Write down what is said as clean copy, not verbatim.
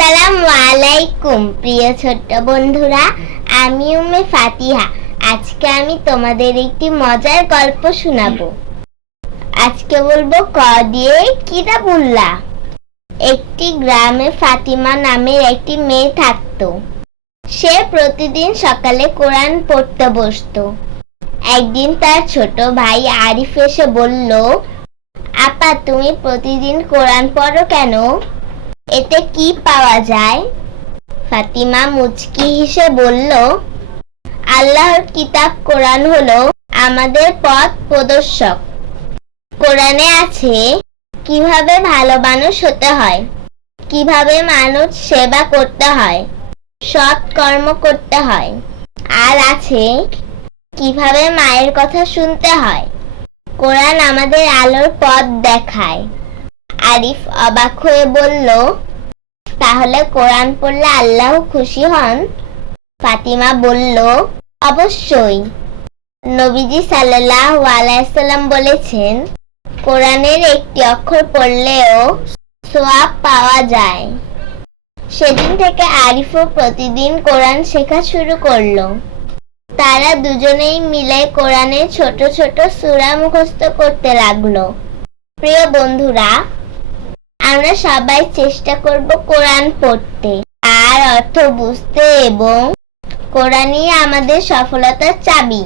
আসসালামু আলাইকুম প্রিয় ছোট্ট বন্ধুরা, আমি উম্মে ফাতিহা। আজকে আমি তোমাদের একটি মজার গল্প শোনাবো। আজকে বলবো ক দিয়ে কিতাবুল্লাহ। একটি গ্রামে ফাতিমা নামের একটি মেয়ে থাকতো। সে প্রতিদিন সকালে কোরআন পড়তে বসতো। একদিন তার ছোট ভাই আরিফ এসে বলল, আপা, তুমি প্রতিদিন কোরআন পড়ো কেন? এতে কি পাওয়া যায়? ফাতিমা মুচকি হেসে বলল, আল্লাহর কিতাব কোরআন হলো আমাদের পথ প্রদর্শক। কোরআনে আছে কিভাবে ভালো মানুষ হতে হয়, কিভাবে মানুষ সেবা করতে হয়, সৎ কর্ম করতে হয়, আর আছে কিভাবে মায়ের কথা শুনতে হয়। কোরআন আমাদের আলোর পথ দেখায়। আরিফ অবাক হয়ে বলল, তাহলে কোরআন পড়লে আল্লাহ খুশি হন? ফাতিমা বলল, অবশ্যই। নবীজি সাল্লাল্লাহু আলাইহি সাল্লাম বলেছেন, কোরআনের একটি অক্ষর পড়লেও সওয়াব পাওয়া যায়। সেদিন থেকে আরিফও প্রতিদিন কোরআন শেখা শুরু করলো। তারা দুজনেই মিলে কোরআনের ছোট ছোট সূরা মুখস্থ করতে লাগলো। প্রিয় বন্ধুরা, আমরা সবাই চেষ্টা করব কোরআন পড়তে আর অর্থ বুঝতে, এবং কোরআনই আমাদের সফলতার চাবি।